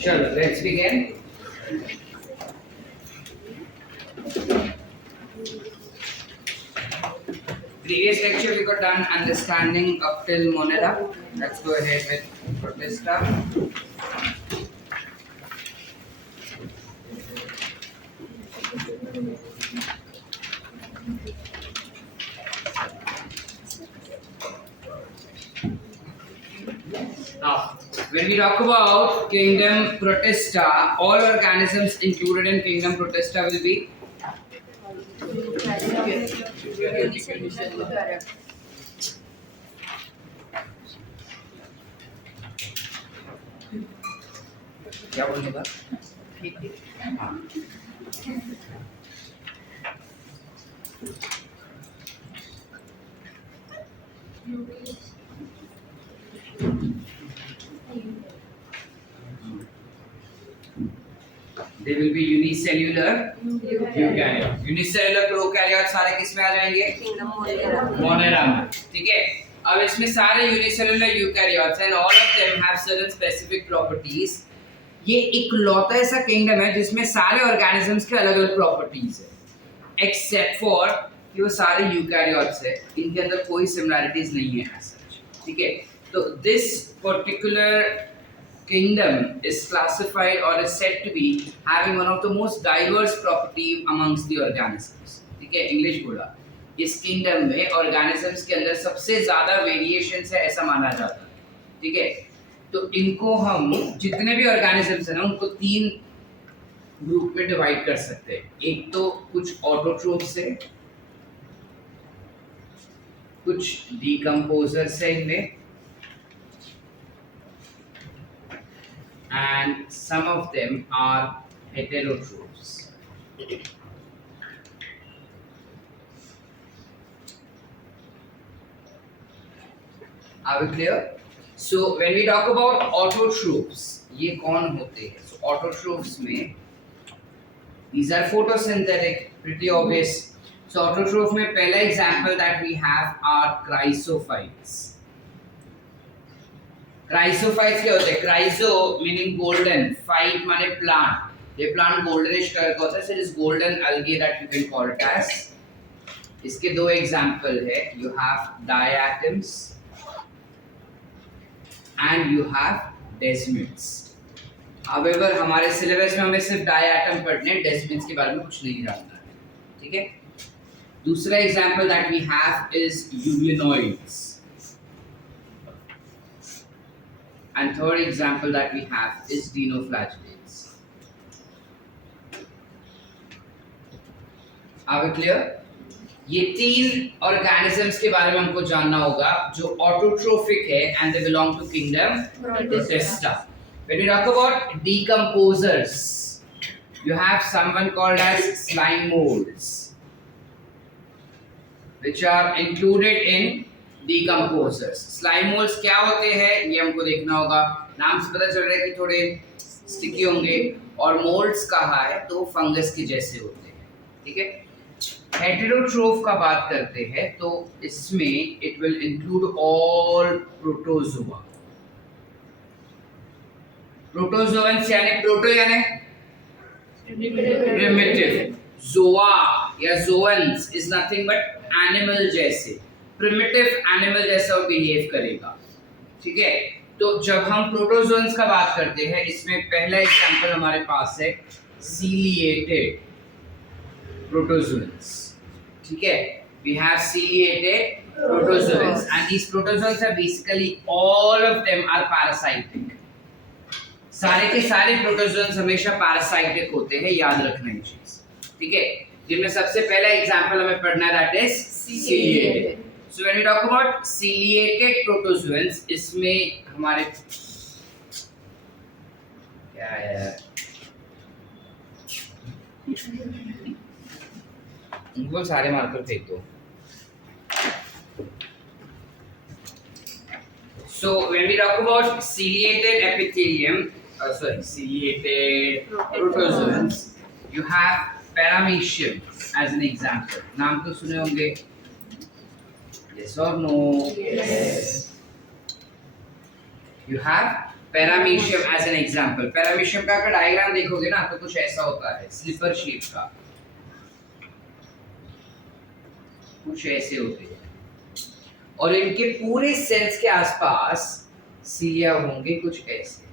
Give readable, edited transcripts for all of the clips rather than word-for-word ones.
चलो let's begin. Previous lecture we got done understanding up till Monera. Let's go ahead with Protista. Now, when we talk about kingdom Protista, all organisms included in kingdom Protista will be क्या बोलने का? हाँ. They will be unicellular eukaryote. Unicellular prokaryote सारे किस में आ जाएंगे? Monera में. ठीक है. अब इसमें सारे unicellular eukaryotes and all of them have certain specific properties. ये इकलौता ऐसा किंगडम है जिसमें सारे ऑर्गेनिजम्स के अलग-अलग प्रॉपर्टीज है, एक्सेप्ट फॉर कि वो सारे यूकैरियोट्स है, इनके अंदर कोई सिमिलैरिटीज नहीं है एज सच. ठीक है. तो this particular kingdom is classified or is said to be having one of the most diverse property amongst the organisms. ठीक है, इंग्लिश बोला. इस किंगडम में ऑर्गेनिजम्स के अंदर सबसे ज्यादा वेरिएशंस है ऐसा माना जाता है. ठीक है. तो इनको हम जितने भी ऑर्गेनिजम्स हैं ना उनको तीन ग्रुप में डिवाइड कर सकते हैं. एक तो कुछ ऑटोट्रोफ्स है, कुछ डीकंपोजर्स है इनमें, and some of them are heterotrophs. Are we clear? So when we talk about autotrophs, ये कौन होते हैं? So autotrophs में these are photosynthetic, pretty obvious. So autotroph में पहला example that we have are chrysophytes. Chrysophytes क्या होते हैं? क्राइसो मीनिंग गोल्डन, फाइट माने प्लांट. ये प्लांट गोल्डनिश कलर का होता है, so it is golden algae that you can call it as. इसके दो एग्जांपल है. You have diatoms and you have desmids. However हमारे सिलेबस में हमें सिर्फ डायटम पढ़ने हैं, desmids के बारे में कुछ नहीं जानना है. ठीक है. दूसरा example that we have is euglenoids. And third example that we have is dinoflagellates. Are we clear? ये तीन organisms के बारे में हमको जानना होगा जो autotrophic है and they belong to kingdom Protista. When we talk about decomposers, you have someone called as slime molds, which are included in decomposers. Slime molds क्या होते हैं ये हमको देखना होगा. नाम से पता चल रहा है कि थोड़े स्टिकी होंगे, और मोल्ड्स कहा है तो फंगस के जैसे होते हैं. ठीक है. हेटेरोट्रोफ का बात करते हैं तो इसमें it will include all protozoa. Protozoans यानी प्रोटो यानी प्रिमिटिव, जोआ या जोअन्स इज नथिंग बट एनिमल जैसे, प्रिमिटिव एनिमल जैसा वो बिहेव करेगा. ठीक है. तो जब हम प्रोटोजोन्स का बात करते हैं इसमें पहला एग्जांपल हमारे पास है ciliated protozoans. ठीक है. We have ciliated protozoans and these protozoans are basically all of them are parasitic. सारे के सारे प्रोटोजोन्स हमेशा पैरासाइटिक होते हैं, याद रखना ये चीज. ठीक है. जिनमें सबसे पहला एग्जांपल हमें पढ़ना है that is ciliated. So when we talk about ciliated protozoans, इसमें हमारे क्या है, उनको सारे मार्कर फेंक दो. So when we talk about ciliated epithelium, ciliated protozoans, you have paramecium as an example. नाम तो सुने होंगे. Yes or no? Yes. You have paramecium as an example, paramecium का अगर डायग्राम देखोगे ना तो कुछ ऐसा होता है, स्लीपर शेप का, कुछ ऐसे होते हैं, और इनके पूरे सेल्स के आसपास सीलिया होंगे कुछ ऐसे।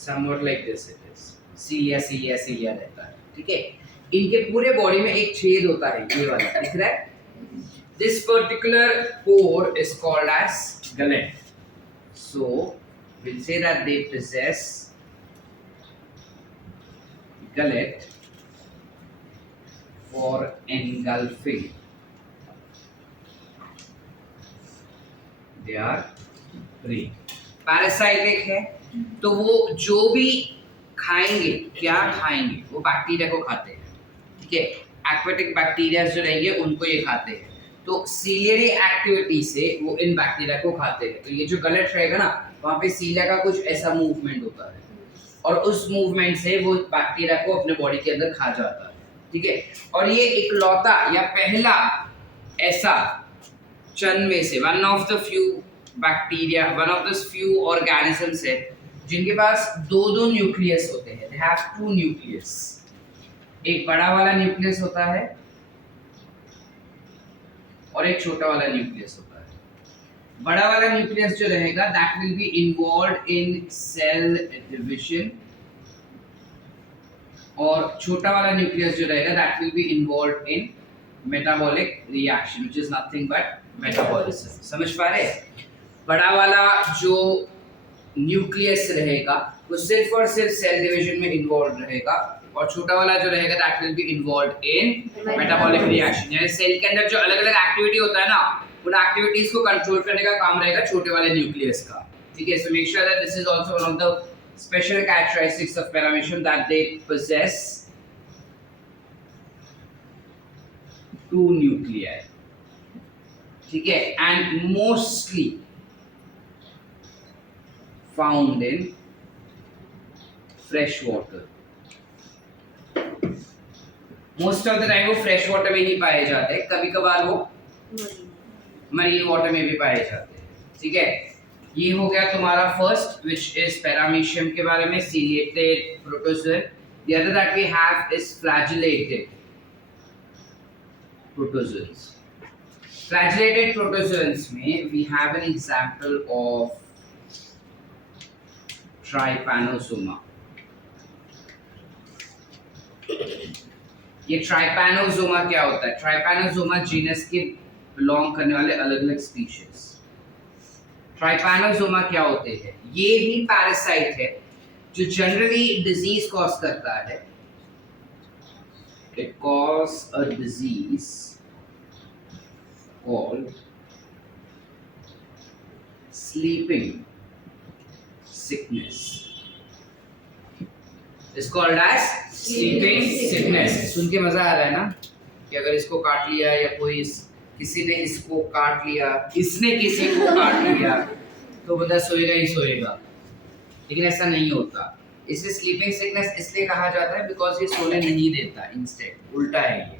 somewhat like this it is, सीलिया रहता है, ठीक है। इनके पूरे बॉडी में एक छेद होता है, ये वाला दिख रहा है। This particular pore is called as gullet. So we'll say that they possess gullet for engulfing. They are prey. Parasitic है, तो वो जो भी खाएंगे, क्या खाएंगे, वो बैक्टीरिया को खाते हैं, ठीक है। एक्वेटिक बैक्टीरिया जो रहेंगे उनको ये खाते हैं, तो सीलियरी एक्टिविटी से वो इन बैक्टीरिया को खाते हैं। तो ये जो गलत रहेगा ना, वहाँ पे सीलिया का कुछ ऐसा मूवमेंट होता है, और उस मूवमेंट से वो बैक्टीरिया को अपने बॉडी के अंदर खा जाता है, ठीक है। और ये इकलौता या पहला ऐसा चंद में से one of the few bacteria, one of the few organisms है जिनके पास दो न्यूक्लियस होते हैं। दे हैव टू न्यूक्लियस, एक बड़ा वाला न्यूक्लियस होता है और एक छोटा वाला न्यूक्लियस होता है। बड़ा वाला न्यूक्लियस जो रहेगा that will be involved in cell division, और छोटा वाला न्यूक्लियस जो रहेगा that will be involved in metabolic reaction which is nothing but metabolism. समझ पा रहे? बड़ा वाला जो न्यूक्लियस रहेगा वो सिर्फ और सिर्फ सेल डिवीजन में इन्वॉल्व रहेगा, और छोटा वाला जो रहेगा that will be involved in metabolic reaction. यानी सेल के अंदर जो अलग अलग एक्टिविटी होता है ना, उन एक्टिविटीज को कंट्रोल करने का काम रहेगा छोटे वाले न्यूक्लियस का, ठीक है। So make sure that this is also one of the special characteristics of paramecium, that they possess two nuclei, ठीक है, and mostly found in fresh water. Most of the time वो फ्रेश वाटर में ही पाए जाते हैं, कभी कभार वो मरीन वाटर में भी पाए जाते हैं, ठीक है। ये हो गया तुम्हारा फर्स्ट विच इज पैरामीशियम के बारे में, ciliated protozoa. The other that we have is flagellated protozoans. Flagellated protozoans में we have an example of trypanosoma. ये ट्राइपैनोसोमा क्या होता है? ट्राइपैनोसोमा जीनस के बिलोंग करने वाले अलग अलग स्पीशीज। ट्राइपैनोसोमा क्या होते हैं? ये भी पैरासाइट है जो जनरली डिजीज कॉज करता है। It cause a disease called sleeping sickness is called as sleeping sickness। सुन के मजा आ रहा है ना कि अगर इसको काट लिया या कोई किसी ने इसको काट लिया, इसने किसी को काट लिया तो बंदा सोएगा ही सोएगा, लेकिन ऐसा नहीं होता। इसे स्लीपिंग सिकनेस इसलिए कहा जाता है बिकॉज ये सोने नहीं देता, इंस्टेड उल्टा है ये,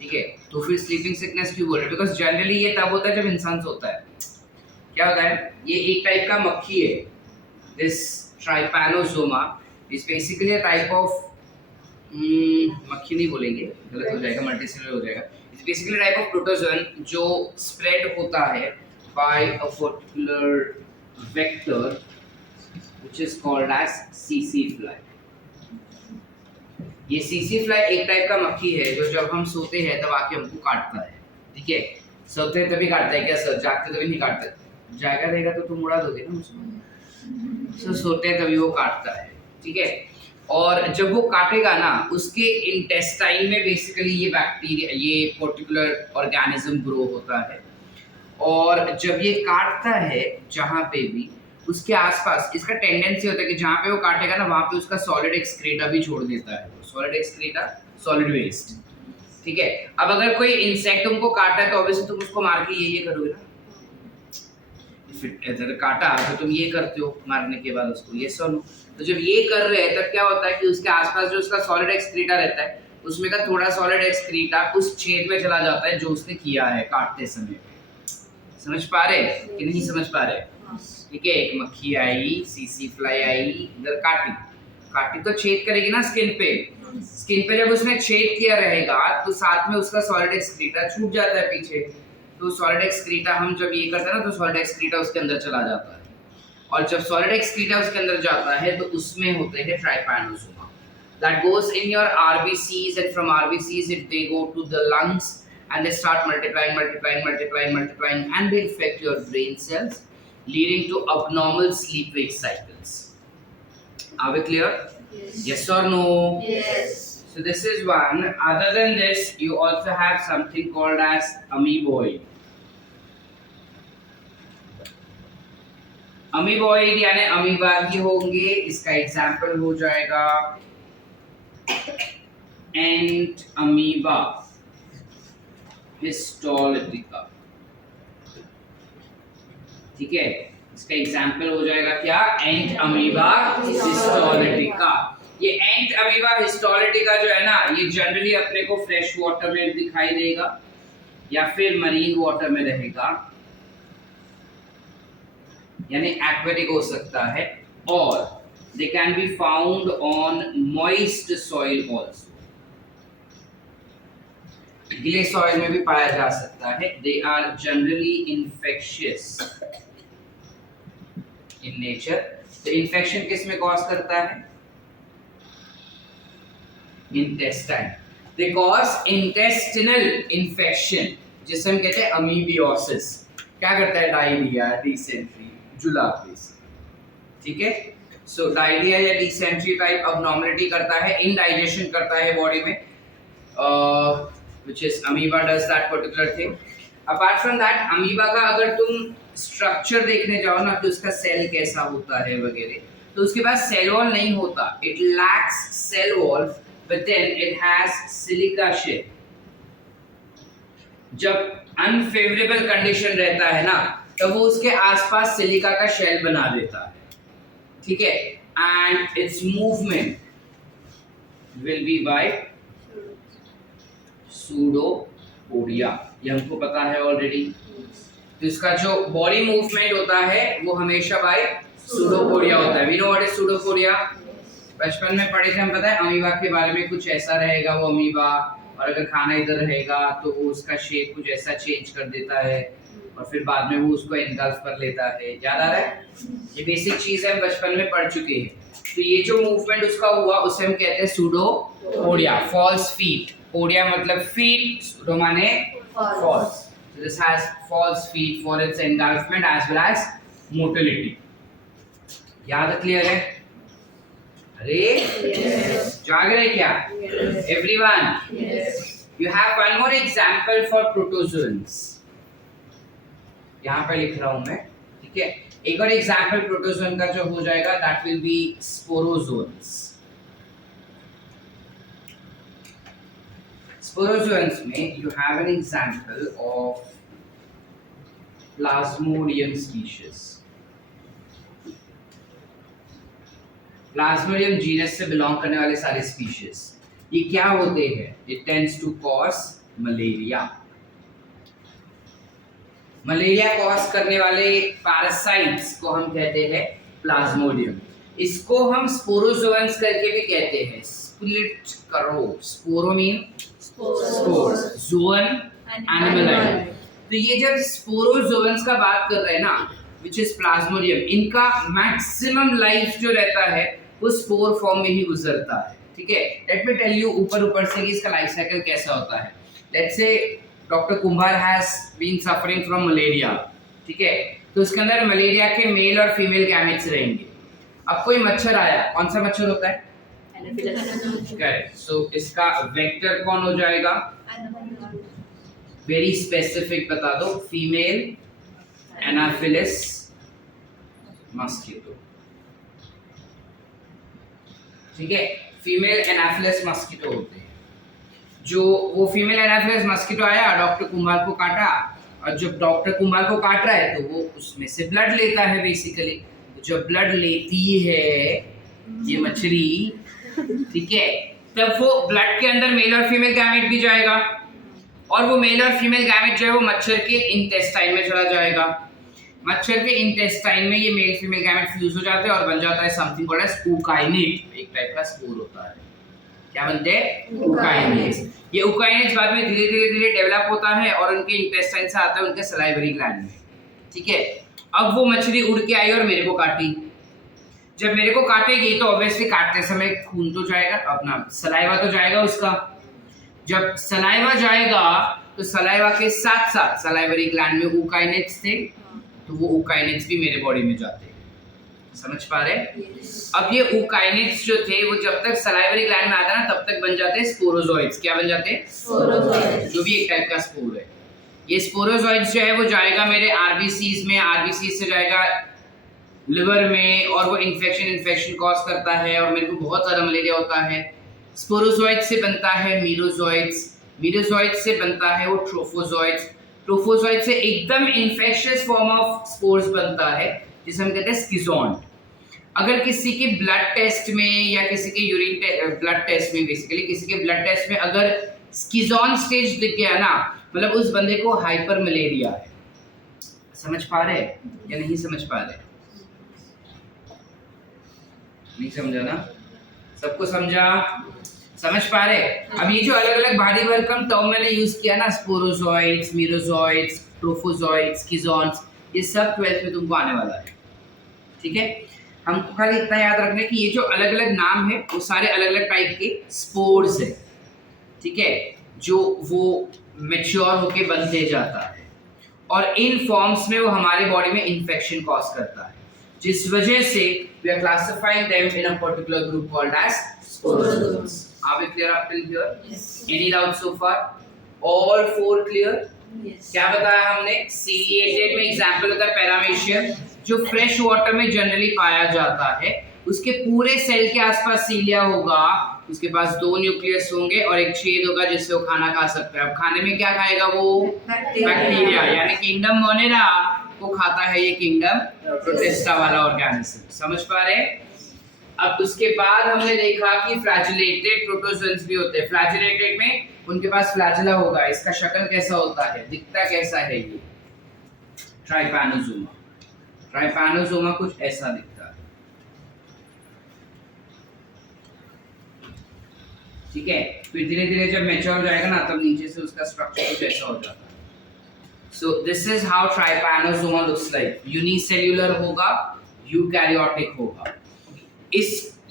ठीक है। तो फिर स्लीपिंग सिकनेस क्यों बोल रहे हैं? बिकॉज जनरली ये तब होता है जब इंसान सोता है। क्या होता है? ये एक टाइप का मक्खी है। This trypanosoma is basically a type of मक्खी नहीं बोलेंगे, गलत हो जाएगा, मल्टीसेलुलर हो जाएगा। It's basically a type of protozoan जो spread होता है by a particular vector which is called as CC fly। ये CC fly एक टाइप का मक्खी है जो जब हम सोते हैं तब आके हमको काटता है, ठीक है। सोते हैं तभी काटता है क्या सर? जागते तभी नहीं काटता। जागा रहेगा तो तुम उड़ा दोगे ना उसको। सोते हैं तभी वो काटता है, ठीक है। और जब वो काटेगा ना, उसके इंटेस्टाइन में बेसिकली ये बैक्टीरिया, ये पर्टिकुलर ऑर्गेनिज्म ग्रो होता है, और जब ये काटता है जहाँ पे भी उसके आसपास, इसका टेंडेंसी होता है कि जहाँ पे वो काटेगा ना वहाँ पे उसका सॉलिड एक्सक्रीटा भी छोड़ देता है। सॉलिड एक्सक्रीटा, सॉलिड वेस्ट, ठीक है। अब अगर कोई इंसेक्ट तुमको काटा है तो ऑब्वियसली तुम उसको मार के ये करोगे ना, इधर काटा तो तुम ये करते हो मारने के बाद उसको, ये सुनो। तो जब ये कर रहे हैं तब क्या होता है कि उसके आसपास जो उसका सॉलिड एक्सक्रीटा रहता है उसमें का थोड़ा सॉलिड एक्सक्रीटा उस छेद में चला जाता है जो उसने किया है काटते समय। समझ पा रहे कि नहीं समझ पा रहे? ठीक है, एक मक्खी आई, सीसी फ्लाई आई, इधर काटी, काटी तो छेद करेगी ना स्किन पे। स्किन पे जब उसने छेद किया रहेगा तो साथ में उसका सॉलिड एक्सक्रीटा छूट जाता है पीछे। तो सॉलिड एक्सक्रीटा हम जब ये करते हैं ना तो सॉलिड एक्सक्रीटा उसके अंदर चला जाता है, और जब सॉलिड एक्सक्रीटा उसके अंदर जाता है तो उसमें होते हैं trypanosoma that goes in your RBCs, and from RBCs they go to the lungs and they start multiplying and they infect your brain cells, leading to abnormal sleep wake cycles. Are we clear? Yes or no? Yes. So this is one. Other than this, you also have something called as amoeboid. Amoeboid यानी अमीबागी होंगे। इसका example हो जाएगा एंट amoeba histolytica. ठीक है, इसका example हो जाएगा क्या? एंट अमीबा हिस्टोलिटिका। ये एंट अमीबा हिस्टोलिटिका जो है ना, ये जनरली अपने को फ्रेश वाटर में दिखाई देगा या फिर मरीन वाटर में रहेगा, यानी एक्वेटिक हो सकता है, और they can be found on moist soil also. गीले सॉइल में भी पाया जा सकता है। They are generally infectious in nature. तो इन्फेक्शन किस में कॉज करता है? Intestine. They cause intestinal infection, जिसे हम कहते हैं अमीबियोसिस। क्या करता है? डायरिया, डिसेंट्री, जुलाब। ठीक है, सो डायरिया या डिसेंट्री टाइप अबनॉर्मलिटी करता है, इनडाइजेशन करता है बॉडी में, which is amoeba does that particular thing. Apart from that, amoeba का अगर तुम स्ट्रक्चर देखने जाओ ना, तो उसका सेल कैसा होता है वगैरह, तो उसके पास सेल वॉल नहीं होता। It lacks cell wall but then it has silica shell. जब अनफेवरेबल कंडीशन रहता है ना, तो वो उसके आसपास सिलिका का शेल बना देता है। ठीक है, and its movement will be by pseudopodia. ये हमको पता है ऑलरेडी। तो इसका जो बॉडी मूवमेंट होता है वो हमेशा बाय सूडोपोडिया होता है। We know what is pseudopodia? बचपन में पढ़े थे हम, पता है अमीबा के बारे में। कुछ ऐसा रहेगा वो अमीबा, और अगर खाना इधर रहेगा तो वो उसका शेप कुछ ऐसा चेंज कर देता है, और फिर बाद में वो उसको एनगल्फ कर लेता है। याद आ रहा है? ये बेसिक चीज है, हम बचपन में पढ़ चुके हैं। तो ये जो मूवमेंट उसका हुआ उसे हम कहते हैं सूडोपोडिया। फॉल्स फीट, पोडिया मतलब फीट, सूडो माने false. So this has false feet for its engulfment as well as motility. याद क्लियर है? अरे जाग रहे क्या? Everyone? You have one more example for protozoans. यहाँ पे लिख रहा हूँ मैं, ठीक है? एक और एग्जाम्पल प्रोटोजोन का जो हो जाएगा, that will be sporozoans. Sporozoans में you have an example of Plasmodium species. Plasmodium genus से बिलोंग करने वाले सारे species, ये क्या होते हैं? It tends to cause malaria. Malaria cause करने वाले पैरासाइट्स को हम कहते हैं प्लाज्मोडियम। इसको हम स्पोरोजोअन्स करके भी कहते हैं। स्प्लिट करो, स्पोरो मीन स्पोर्स, जोअन एनिमल लाइफ। तो ये जब स्पोरोजोअन्स का बात कर रहे हैं ना, व्हिच इज प्लाज्मोडियम, इनका मैक्सिमम लाइफ जो रहता है वो स्पोर फॉर्म में ही गुजरता है। ठीक है, लेट मी टेल यू ऊपर से कि इसका लाइफ साइकिल कैसा होता है। Let's say doctor Kumbhar has been suffering from malaria, ठीक है? तो उसके अंदर मलेरिया के मेल और फीमेल गैमेट्स रहेंगे। अब कोई मच्छर आया, कौन सा मच्छर होता है? करेक्ट। सो इसका वेक्टर कौन हो जाएगा? वेरी स्पेसिफिक बता दो, फीमेल एनाफिलिस मस्कीटो। ठीक है, फीमेल एनाफिलिस मस्कीटो होते हैं। जो वो फीमेल एनाफिलिस मस्कीटो आया, डॉक्टर कुंभार को काटा, और जब डॉक्टर कुंभार को काट रहा है तो वो उसमें से ब्लड लेता है बेसिकली। जब ब्लड लेती है ये मछली, ठीक है, तब वो ब्लड के अंदर मेल और फीमेल गैमेट भी जाएगा, और वो मेल और फीमेल गैमेट जो है वो मच्छर के इंटेस्टाइन में चला जाएगा। मच्छर के इंटेस्टाइन में ये मेल फीमेल गैमेट फ्यूज हो जाते हैं और बन जाता है समथिंग कॉल्ड एज ऊकाइनेट, एक टाइप का स्पोर होता है। क्या बनते हैं? ऊकाइनेट। ये ऊकाइनेट बाद में धीरे धीरे धीरे डेवलप होता है और उनके इंटेस्टाइन से आता है उनके सलाइवरी ग्लैंड में। ठीक है, अब वो मछली उड़ के आई और मेरे को काटी। जब मेरे को काटेगी तो ऑब्वियसली काटते समय खून तो जाएगा, अपना सलाइवा तो जाएगा उसका। जब सलाइवा जाएगा तो सलाइवा के साथ साथ सलाइवरी ग्लैंड में ऊकाइनेट्स थे, तो वो ऊकाइनेट्स भी मेरे बॉडी में जाते हैं। समझ पा रहे? अब ये ऊकाइनेट्स जो थे वो जब तक सलाइवरी ग्लैंड में आता है ना तब तक बन जाते हैं स्पोरोजोइड्स। क्या बन जाते हैं? स्पोरोजोइड्स, जो भी एक टाइप का स्पोर है। ये स्पोरोजोइड्स जो है वो जाएगा मेरे आरबीसीज में, आरबीसी से जाएगा लिवर में, और वो इन्फेक्शन कॉज करता है और मेरे को बहुत ज़्यादा मलेरिया होता है। स्पोरोजोइड से बनता है मीरोजोइड्स, मीरोजोइड से बनता है वो ट्रोफोजोइड्स, ट्रोफोजोइड से एकदम इन्फेक्शियस फॉर्म ऑफ स्पोर्स बनता है जिसे हम कहते हैं स्किज़ोन्ट। अगर किसी के ब्लड टेस्ट में या किसी के यूरिन ब्लड टेस्ट में, बेसिकली किसी के ब्लड टेस्ट में अगर स्किज़ोन स्टेज दिख गया ना, मतलब उस बंदे को हाइपर मलेरिया है। समझ पा रहे या नहीं समझ पा रहे? नहीं समझा ना? सबको समझा? समझ पा रहे? अब ये जो अलग अलग भारी भरकम टर्म मैंने यूज किया ना, स्पोरोजोइड्स, मीरोजोइड्स, ट्रोफोजोइड्स, स्किज़ोन्स, ये सब 12th में तुमको आने वाला है। ठीक है, हमको खाली इतना याद रखना है कि ये जो अलग अलग नाम है वो सारे अलग अलग टाइप के स्पोर्स है। ठीक है, जो वो मैच्योर होके बनते जाता है और इन फॉर्म्स में वो हमारे बॉडी में इन्फेक्शन कॉज करता है, जिस वजह से we are classifying them in a particular group called as sporozoans. Are we clear up till here? Yes. Any doubts so far? All 4 clear? Yes. क्या बताया हमने? ciliated में एग्जांपल होता है पैरामीशियम, जो फ्रेश वाटर में जनरली पाया जाता है। उसके पूरे सेल के आसपास सीलिया होगा, उसके पास 2 न्यूक्लियस होंगे और एक छेद होगा जिससे वो खाना खा सकता है। अब खाने में क्या खाएगा वो? बैक्टीरिया, यानी किंगडम मोनेरा को खाता है ये किंगडम प्रोटिस्टा वाला ऑर्गेनिज्म। समझ पा रहे? अब उसके बाद हमने देखा कि फ्लैजिलेटेड प्रोटोजोन्स भी होते हैं। फ्लैजिलेटेड में उनके पास फ्लैजिला होगा। इसका शक्ल कैसा होता है, दिखता कैसा है? ये ट्राइपैनोसोमा, ट्राइपैनोसोमा कुछ ऐसा दिखता है। ठीक है, फिर धीरे धीरे जब मैच्योर हो जाएगा ना तब नीचे से उसका स्ट्रक्चर कुछ ऐसा हो जाता है। So this is how trypanosoma looks like. Unicellular होगा, eukaryotic होगा।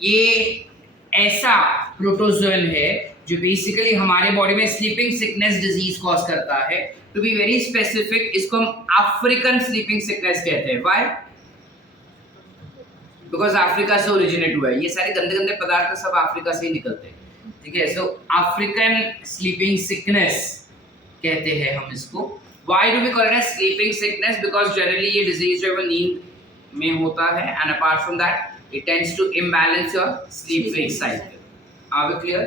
ये ऐसा प्रोटोजोन है जो बेसिकली हमारे बॉडी में स्लीपिंग सिकनेस डिजीज कॉज करता है। टू बी वेरी स्पेसिफिक, इसको हम अफ्रीकन स्लीपिंग सिकनेस कहते हैं। व्हाई? बिकॉज अफ्रीका से ओरिजिनेट हुआ है। ये सारे गंदे गंदे पदार्थ सब अफ्रीका से ही निकलते हैं। ठीक है, सो अफ्रीकन स्लीपिंग सिकनेस कहते हैं हम इसको। Why do we call it as sleeping sickness? Because generally ये disease जो है वो नींद में होता है, and apart from that it tends to imbalance your sleep-wake cycle. Are we clear?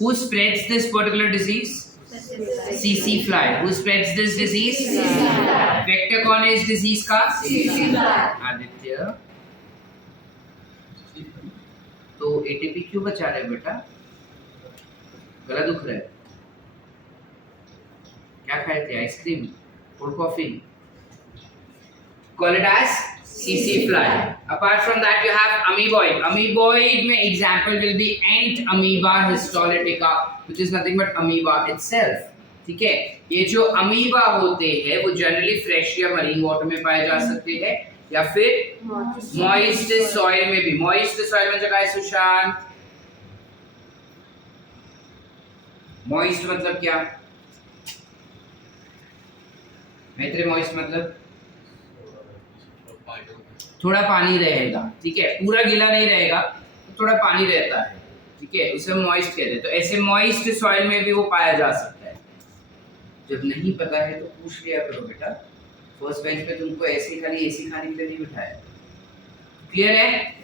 Who spreads this particular disease? CC fly. Who spreads this disease? Vector कौन है इस disease का? CC fly. आदित्य, तो ATP क्यों बचा रहे बेटा? गला दुख रहा है? क्या खाए थे? आइसक्रीम और coffee? Call it as CC fly. Apart from that, you have amoeboid. Amoeboid में example will be ant amoeba histolytica, which is nothing but amoeba itself. ठीक है, ये जो अमीबा होते हैं वो जनरली फ्रेश या मरीन वाटर में पाए जा सकते हैं या फिर मॉइस्ट सॉइल में भी। मॉइस्ट सॉइल में जगह है सुशांत? मॉइस्ट मतलब क्या? मैत्रे मॉइस्ट मतलब थोड़ा पानी रहेगा। ठीक है, पूरा गीला नहीं रहेगा, तो थोड़ा पानी रहता है। ठीक है, उसे मॉइस्ट कहते हैं। तो ऐसे मॉइस्ट सॉइल में भी वो पाया जा सकता है। जब नहीं पता है तो पूछ लिया करो बेटा। फर्स्ट बेंच पे तुमको ऐसे खाली एसी खाने के लिए नहीं बिठाया। क्लियर है?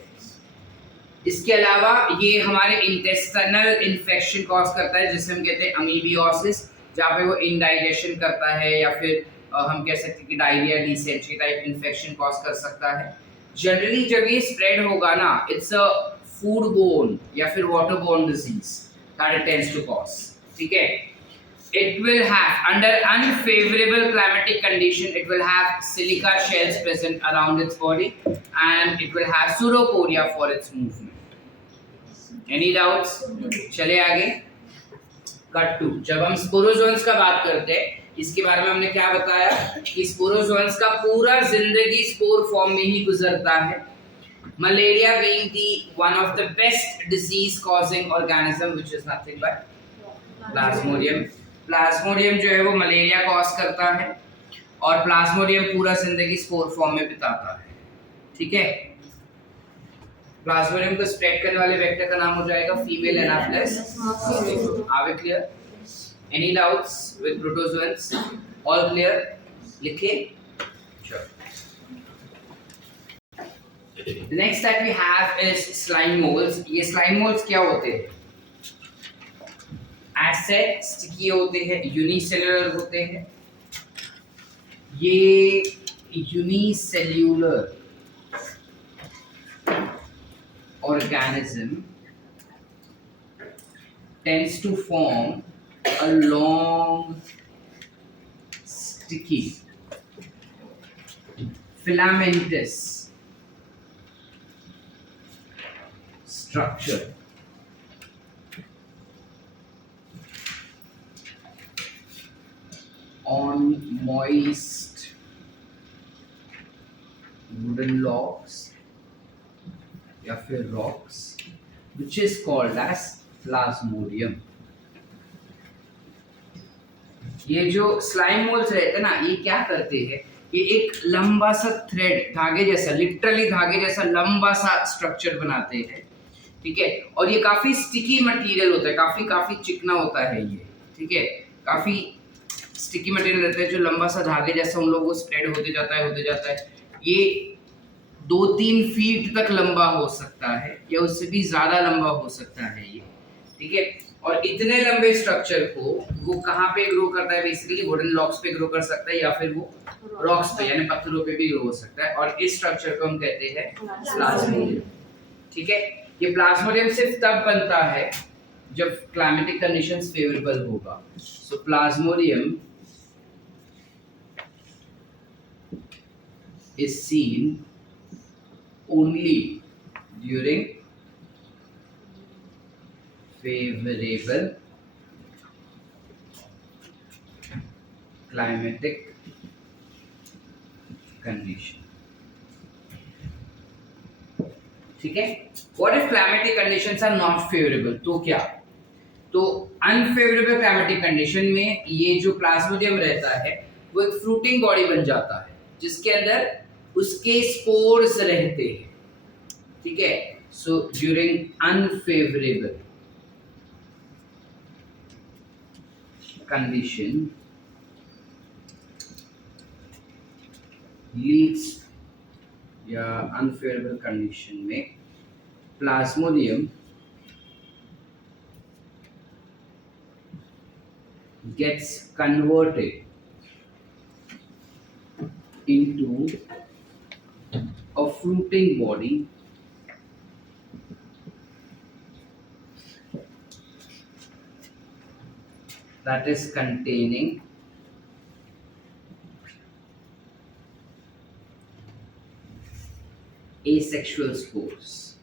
इसके अलावा ये हमारे इंटेस्टाइनल इन्फेक्शन कॉज करता है जिसे हम कहते हैं अमीबियोसिस, जहाँ पे वो इंडाइजेशन करता है या फिर हम कह सकते हैं कि diarrhoea, dysentery type infection cause कर सकता है। जनरली जब ये स्प्रेड होगा ना, इट्स अ फूड बोर्न या फिर water borne disease. that it tends to cause. ठीक है, it will have under unfavorable climatic condition, it will have silica shells present around its body and it will have pseudopodia for its movement. Any doubts? चले आगे. Cut to. जब हम sporozoans का बात करते हैं, इसके बारे में हमने क्या बताया कि स्पोरोजोन्स का पूरा जिंदगी स्पोर फॉर्म में ही गुजरता है. Malaria being the one of the best disease causing organism, which is nothing but Plasmodium. Plasmodium जो है वो मलेरिया कॉज करता है और प्लाज्मोडियम पूरा जिंदगी स्पोर फॉर्म में बिताता है. ठीक है, प्लाज्मोडियम को स्प्रेड करने वाले वेक्टर का नाम हो जाएगा female anopheles. Are we clear? Any doubts with protozoans? All clear? लिखिए. Next that we have is slime moulds. ये स्लाइम मोल्स क्या होते हैं? एसिड स्टिकी होते हैं, यूनिसेल्युलर होते हैं. ये unicellular organism tends to form a long, sticky, filamentous structure on moist wooden logs या फिर rocks, which is called as plasmodium. ये जो स्लाइम मोल्स रहते हैं ना, ये क्या करते हैं, ये एक लंबा सा थ्रेड, धागे जैसा, लिटरली धागे जैसा लंबा सा स्ट्रक्चर बनाते हैं. ठीक है, और ये काफी स्टिकी मटेरियल होता है, काफी चिकना होता है ये. ठीक है, काफी स्टिकी मटेरियल रहता है जो लंबा सा धागे जैसा उन लोगों को स्प्रेड होते जाता है. ये 2-3 फीट तक लंबा हो सकता है या उससे भी ज्यादा लंबा हो सकता है ये. ठीक है, और इतने लंबे स्ट्रक्चर को वो कहाँ पे ग्रो करता है? बेसिकली वुडन लॉग्स पे ग्रो कर सकता है या फिर वो रॉक्स पे यानी पत्थरों पे भी ग्रो हो सकता है. और इस स्ट्रक्चर को हम कहते हैं प्लाज्मोडियम. ठीक है, ये प्लाज्मोडियम सिर्फ तब बनता है जब क्लाइमेटिक कंडीशंस फेवरेबल होगा. सो Plasmodium is seen only during favorable climatic condition. ठीक है, what if climatic conditions are not favorable? तो क्या? तो unfavorable climatic condition में ये जो प्लाज्मोडियम रहता है वो एक फ्रूटिंग बॉडी बन जाता है जिसके अंदर उसके स्पोर्स रहते हैं. ठीक है, so during unfavourable condition leads या अनफेवरेबल कंडीशन में plasmodium gets converted into a fruiting body that is containing asexual spores.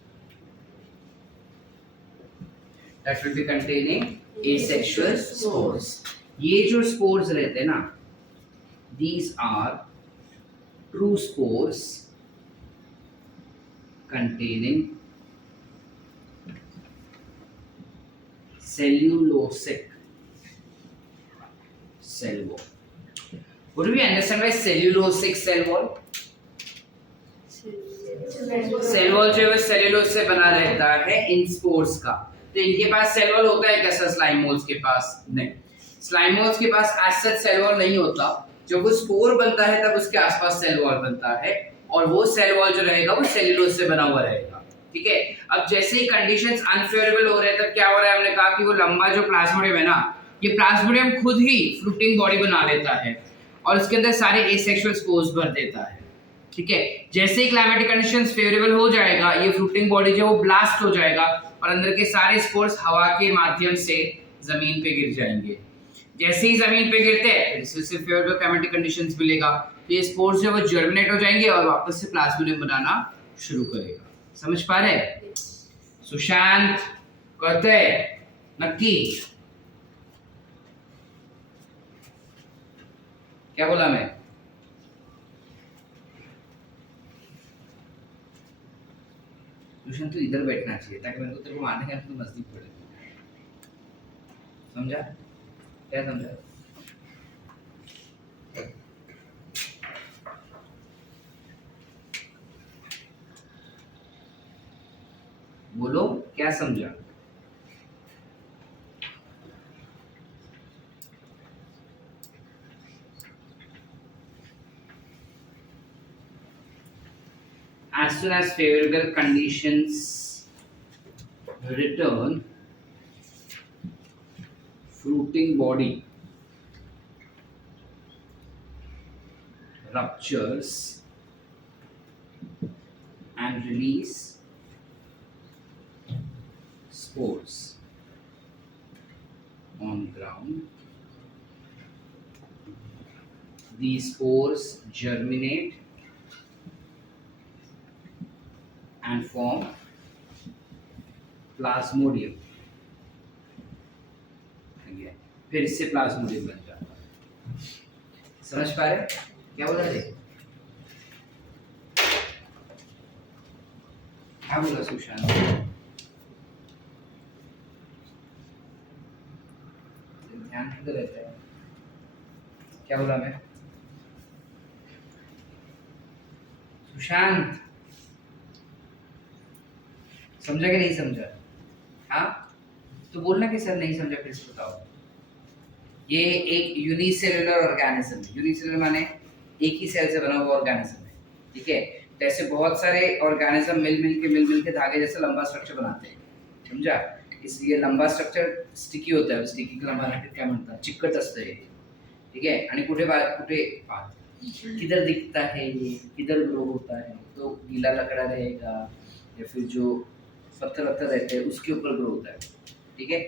That will be containing asexual spores. ये जो spores रहते हैं ना, these are true spores containing cellulosic cell wall. What do we understand by cellulosic cell wall? Cell wall जो है cellulose से बना रहता है इन स्पोर्स का. तो इनके पास सेल वॉल होता है कैसा? स्लाइम मोल्स के पास नहीं. स्लाइम मोल्स के पास एज सच सेल वॉल नहीं होता. जब वो स्पोर बनता है तब उसके आसपास सेल वॉल बनता है और वो सेल वॉल जो रहेगा वो सेल्यूलोज से बना हुआ रहेगा. ठीक है, अब जैसे ही कंडीशंस अनफेवरेबल हो रहे हैं तब क्या हो रहा है? हमने कहा कि वो लंबा जो प्लाज्मोडियम है ना, ये प्लाज्मोडियम खुद ही फ्लोटिंग बॉडी बना लेता है और उसके अंदर सारे एसेक्सुअल स्पोर्स भर देता है. ठीक है, जैसे ही क्लाइमेटिक कंडीशंस फेवरेबल हो जाएगा ये फ्लोटिंग बॉडी जो वो ब्लास्ट हो जाएगा और अंदर के सारे स्पोर्स हवा के माध्यम से जमीन पे गिर जाएंगे। जैसे ही जमीन पे गिरते हैं फिर इससे फेवरेबल क्लाइमेटिक कंडीशंस मिलेगा, तो ये स्पोर्स जो वो जर्मिनेट हो जाएंगे और वापस से प्लाज्मोडियम बनाना शुरू करेगा। समझ पा रहे हैं? सुशांत कहते हैं नक्की क्या बोला मैं? सुशांत तो इधर बैठना चाहिए ताकि मेरे को तेरे को मारने का तो नजदीक पड़े। समझा? क्या समझा? बोलो क्या समझा? As soon as favorable conditions return, fruiting body ruptures and release spores on ground. These spores germinate and form Plasmodium. फिर इससे प्लाज्मोडियम बन जाता है। समझ पा रहे क्या बोला थे? क्या बोला सुशांत? ध्यान किधर रहता है? क्या बोला मैं? सुशांत समझा कि नहीं समझा? हाँ तो बोलना कि सर नहीं समझा, फिर बताओ। ये एक यूनिसेलुलर ऑर्गेनिज्म है। यूनिसेलुलर माने एक ही सेल से बना हुआ ऑर्गेनिज्म है, ठीक है। तो ऐसे बहुत सारे ऑर्गेनिज्म मिल के धागे जैसा लंबा स्ट्रक्चर बनाते हैं, समझा? इसलिए लंबा स्ट्रक्चर स्टिकी होता है। स्टिकी का लंबा काय म्हणतात? चिकट असतं हे, ठीक है। आणि कुठे किधर दिखता है ये, किधर ग्रो होता है? तो गीला लकड़ा रहेगा या फिर जो पत्थर रहते हैं उसके ऊपर ग्रो होता है, ठीक है।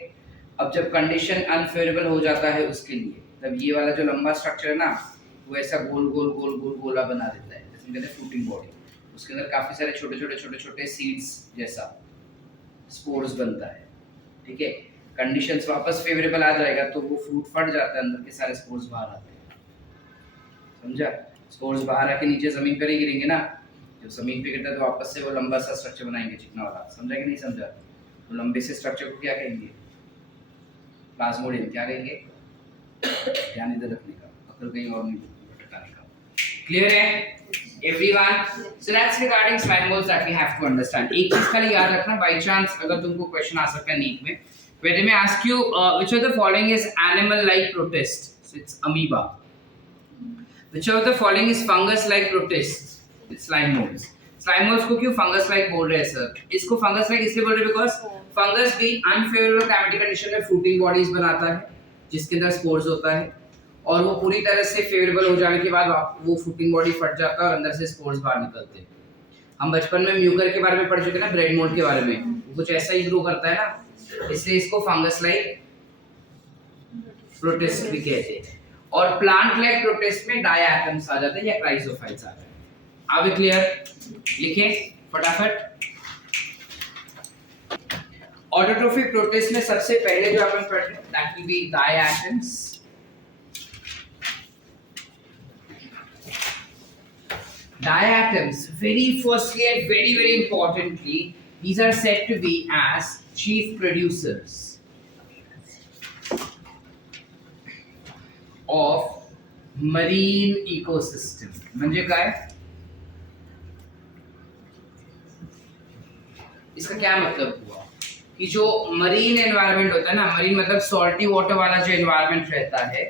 अब जब कंडीशन अनफेवरेबल हो जाता है उसके लिए, तब ये वाला जो लंबा स्ट्रक्चर है ना वो ऐसा गोल गोला बना देता है, जैसे कहते हैं फ्रूटिंग बॉडी। उसके अंदर काफी सारे छोटे सीड्स जैसा स्पोर्स बनता है, ठीक है। कंडीशंस वापस फेवरेबल आ जाएगा तो वो फ्रूट फट जाता है, अंदर के सारे स्पोर्स बाहर आते हैं, समझा? स्पोर्स बाहर आके नीचे जमीन पर ही गिरेंगे ना, जब जमीन पे गिरता है तो वापस से वो लंबा सा स्ट्रक्चर बनाएंगे, चिकना वाला। समझा कि नहीं समझा? तो लंबे से स्ट्रक्चर को क्या कहेंगे? प्लाज्मोडियम। क्या कहेंगे? ध्यान इधर रखने का, अगर कहीं और नहीं भटकाने का। क्लियर है everyone? So that's regarding slime moulds that we have to understand. एक चीज खाली याद रखना, बाय चांस अगर तुमको क्वेश्चन आ सकता है नीट में, where they may ask you which of the following is animal like protist? So it's amoeba. Which of the following is fungus like protist? Slime moulds. Slime moulds को क्यों fungus like बोल रहे हैं sir? इसको fungus like इसलिए बोल रहे हैं बिकॉज़ फंगस भी अनफेवरेबल क्लाइमेटिक कंडीशन में फ्रूटिंग बॉडीज बनाता है जिसके अंदर स्पोर्स होता है, और वो पूरी तरह से फेवरेबल हो जाने के बाद वो फ्रूटिंग बॉडी फट जाता है और अंदर से स्पोर्स बाहर निकलते हैं। हम बचपन में म्यूकर के बारे में पढ़ चुके ना, ब्रेड मोल्ड के बारे में, वो कुछ ऐसा ही ग्रो करता है ना, इसलिए इसको फंगस लाइक प्रोटिस्ट भी कहते हैं। और प्लांट लाइक प्रोटिस्ट में डायएटम्स आ जाते हैं या क्राइसोफाइट्स आ जाते हैं। Are we clear? लिखें फटाफट। ऑटोट्रोफिक प्रोटिस्ट में सबसे पहले जो अपन पढ़ते हैं that will be diatoms. Diatoms, very firstly and very importantly, these are said to be as chief producers of marine ecosystem. म्हणजे काय? इसका क्या मतलब हुआ कि जो मरीन एनवायरनमेंट होता है ना, मरीन मतलब सॉल्टी वाटर वाला जो एनवायरनमेंट रहता है,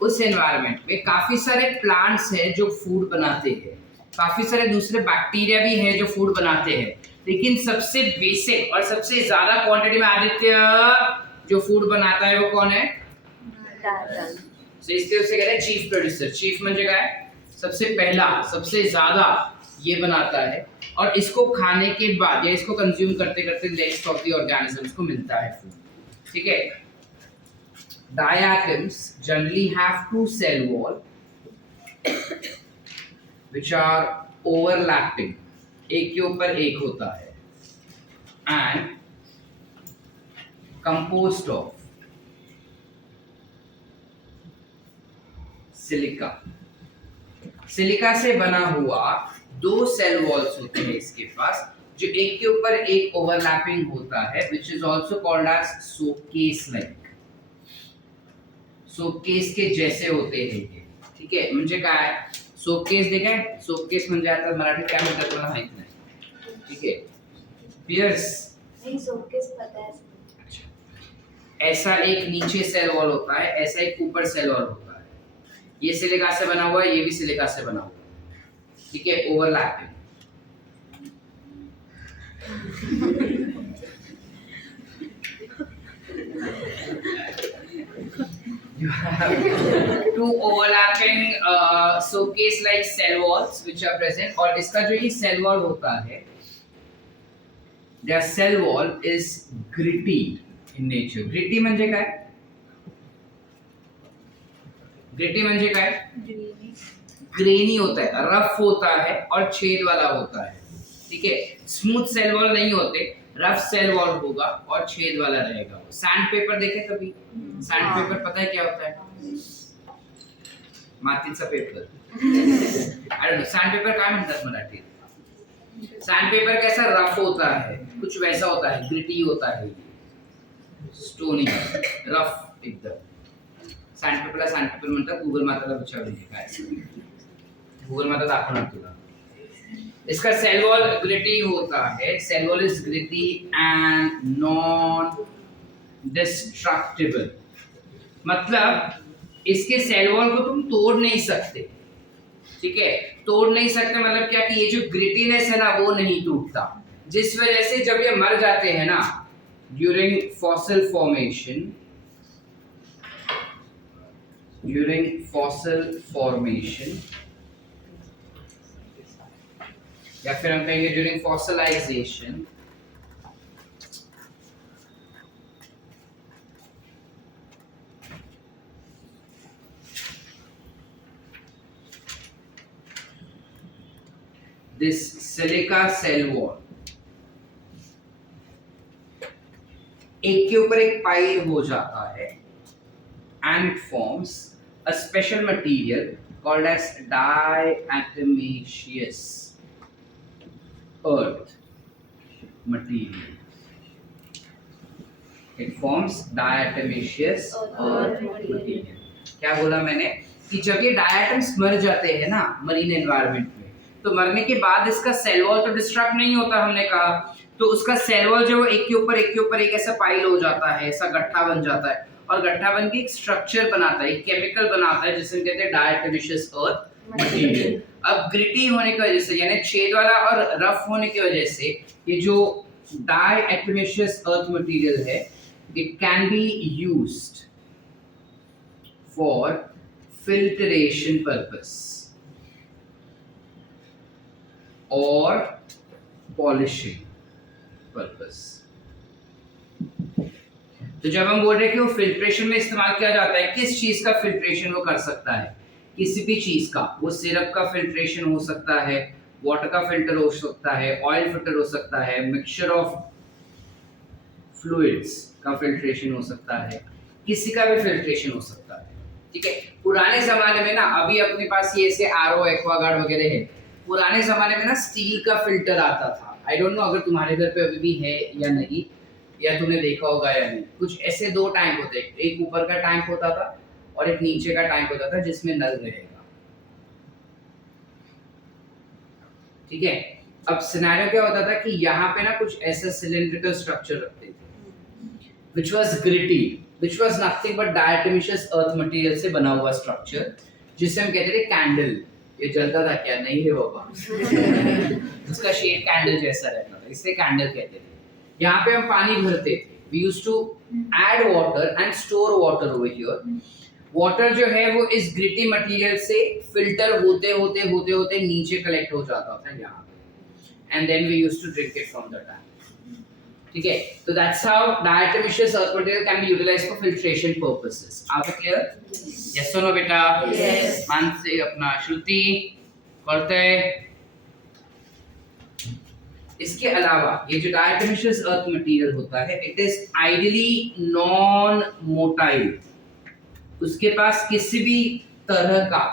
उस एनवायरनमेंट में काफी सारे प्लांट्स हैं जो फूड बनाते हैं, काफी सारे दूसरे बैक्टीरिया भी हैं जो फूड बनाते हैं, लेकिन सबसे बेसिक और सबसे ज्यादा क्वांटिटी में आदित्य जो फूड बनाता है वो कौन है? इसलिए उसे कहते हैं चीफ प्रोड्यूसर। चीफ म्हणजे काय? सबसे पहला, सबसे ज्यादा ये बनाता है, और इसको खाने के बाद या इसको कंज्यूम करते करते नेक्स्ट ऑफ द ऑर्गेनिजम्स को मिलता है फूड, ठीक है। Diatoms generally have two cell wall which are overlapping, एक के ऊपर एक होता है, and composed of silica. Silica से बना हुआ दो सेल वॉल्स होते हैं इसके पास, जो एक के ऊपर एक ओवरलैपिंग होता है, which is also called as showcase like, showcase के जैसे होते हैं ये, ठीक है। म्हणजे काय शोकेस देखा है, शोकेस म्हणजे आता मराठीत काय म्हणतात मला माहित नाही, ठीक है। पियर्स नहीं शोकेस पता है। ऐसा एक नीचे सेल वॉल होता है, ऐसा एक ऊपर सेल वॉल होता है, ये सिलिका से बना हुआ है, ये भी सिलिका से बना हुआ है, ठीक है, overlapping. You have two overlapping showcase like cell walls which are present, और इसका जो ये cell wall होता है, their cell wall is gritty in nature. Gritty म्हणजे काय? Gritty म्हणजे काय? ग्रेनी होता है, रफ होता है और छेद वाला होता है, ठीक है। स्मूथ सेल वॉल नहीं होते, रफ सेल वॉल होगा और छेद वाला रहेगा। सैंड पेपर देखे कभी? सैंड पेपर पता है क्या होता है? मातीचा पेपर। अरे सैंड पेपर काय म्हणतात मराठीत? सैंड पेपर कैसा रफ होता है, कुछ वैसा होता है, ग्रिटी होता है, स्टोनी रफ एकदम। सैंड पेपरला सैंड पेपर म्हणतात। गूगल माताला विचारून घे काय, गूगल माता दाखवणार तुला। इसका सेल वॉल ग्रिटी होता है, cell wall is gritty and non destructible, मतलब इसके सेल वॉल को तुम तोड़ नहीं सकते, ठीक है। तोड़ नहीं सकते मतलब क्या कि ये जो ग्रिटीनेस है ना वो नहीं टूटता, जिस वजह से जब ये मर जाते हैं ना ड्यूरिंग फॉसिल फॉर्मेशन या फिर हम कहेंगे during fossilisation, this silica cell wall एक के ऊपर एक पाइल हो जाता है and it forms a special material called as diatomaceous earth material. It forms diatomaceous earth material. क्या बोला मैंने कि जब ये डायटम्स मर जाते हैं ना मरीन एनवायरनमेंट में, तो मरने के बाद इसका सेल वॉल तो डिस्ट्रक्ट नहीं होता, हमने कहा, तो उसका सेल वॉल जो एक के ऊपर एक ऐसा पाइल हो जाता है, ऐसा गट्ठा बन जाता है, और गट्ठा बन के एक स्ट्रक्चर बनाता है, एक केमिकल बनाता है जिसे कहते हैं डायटोमेशियस अर्थ मटेरियल। अब ग्रिटी होने की वजह से यानी छेद वाला और रफ होने की वजह से ये जो डायटोमेशियस अर्थ मटेरियल है, it can be used for filtration purpose और पॉलिशिंग पर्पस। तो जब हम बोल रहे हैं कि वो फिल्ट्रेशन में इस्तेमाल किया जाता है, किस चीज का फिल्ट्रेशन वो कर सकता है? किसी भी चीज का, वो सिरप का फिल्ट्रेशन हो सकता है, वाटर का फिल्टर हो सकता है, ऑयल फिल्टर हो सकता है, मिक्सचर ऑफ फ्लूइड्स का फिल्ट्रेशन हो सकता है, किसी का भी फिल्ट्रेशन हो सकता है, ठीक है। पुराने जमाने में ना, अभी अपने पास ये ऐसे आरओ एक्वागार्ड वगैरह है, पुराने जमाने में ना स्टील का फिल्टर आता था। आई डोंट नो अगर तुम्हारे घर पे अभी भी है या नहीं, या तुमने देखा होगा या नहीं। कुछ ऐसे दो टैंक होते हैं, एक ऊपर का टैंक होता था और एक नीचे का टैंक होता था जिसमें नल रहेगा, ठीक है। अब सिनेरियो क्या होता था कि यहाँ पे ना कुछ ऐसा सिलिंड्रिकल स्ट्रक्चर रखते थे which was gritty, which was nothing but diatomaceous earth material से बना हुआ स्ट्रक्चर, जिसे हम कहते थे कैंडल। ये जलता था क्या? नहीं है बाबा। उसका शेड कैंडल जैसा रहता था, इससे कैंडल कहते थे। यहाँ पे हम पानी भरते थे, we used to add water and store water over here. Water जो है वो इस ग्रिटी मटेरियल से फिल्टर होते होते होते होते नीचे कलेक्ट हो जाता था यहाँ, and then we used to drink it from the tap. ठीक है, तो that's how diatomaceous earth material can be utilized for filtration purposes. Are we clear? Yes or no बेटा? Yes. मान से अपना श्रुति करते. इसके अलावा ये जो diatomaceous earth material होता है, it is ideally non motile. उसके पास किसी भी तरह का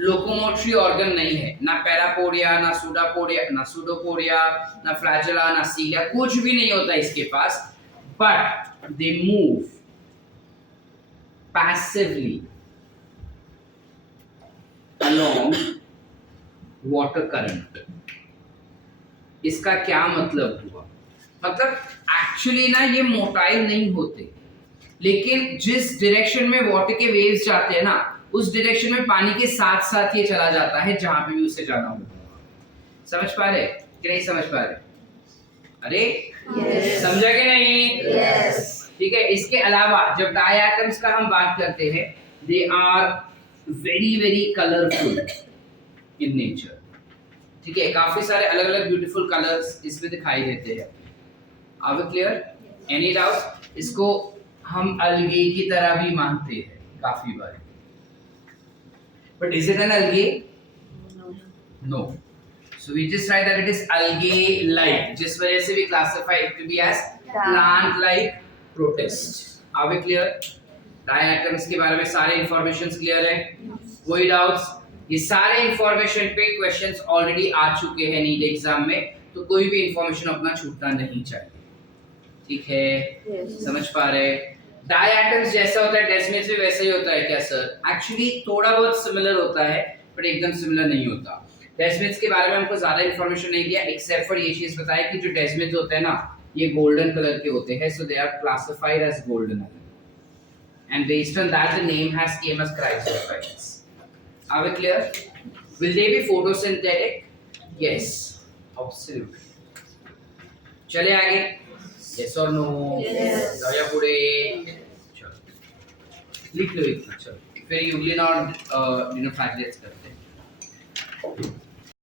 लोकोमोटरी ऑर्गन नहीं है, ना पैरापोडिया, ना सूडापोडिया, ना सूडोपोडिया, ना फ्लैजेला, ना सीलिया, कुछ भी नहीं होता इसके पास. But they move passively along water current. इसका क्या मतलब हुआ? मतलब एक्चुअली ना ये मोटाइल नहीं होते, लेकिन जिस डायरेक्शन में वाटर के वेव्स जाते हैं ना, उस डायरेक्शन में पानी के साथ साथ ये चला जाता है जहां पे भी उसे जाना होगा. समझ पा रहे कि नहीं समझ पा रहे? अरे Yes. समझा कि नहीं? Yes. ठीक है. इसके अलावा जब डाई एटम्स का हम बात करते हैं, they are very very colourful in nature. ठीक है, काफी सारे अलग अलग ब्यूटीफुल कलर्स इसमें दिखाई देते हैं. Are we clear? Any doubt? इसको हम अलगे की तरह भी मानते हैं काफी बार. But is it an algae? No. So we just write that it is algae-like. जिस वजह से we classify it to be as plant-like protist. Are we clear? Diatoms के बारे में सारे informations clear है? कोई doubts? ये सारे information पे questions already आ चुके हैं नीट एग्जाम में, तो कोई भी information अपना छूटना नहीं चाहिए. ठीक है? Yes. समझ पा रहे? डायटम्स जैसा होता है डेस्मिड्स भी वैसा ही होता है क्या सर? एक्चुअली थोड़ा बहुत सिमिलर होता है, बट एकदम सिमिलर नहीं होता. डेस्मिड्स के बारे में हमको ज्यादा इंफॉर्मेशन नहीं दिया, एक्सेप्ट फॉर ये चीज बताया कि जो डेस्मिड्स होते हैं ना, ये गोल्डन कलर के होते हैं, so they are classified as golden, and based on that the name has came as chrysophytes. Are we clear? Will they be photosynthetic? Yes, absolutely. चले आगे. Yes or no? Yes. जाओ या पूरे. चलो लिख लो इतना. चलो फिर यूग्लिन और फ्लैगलेट्स करते हैं.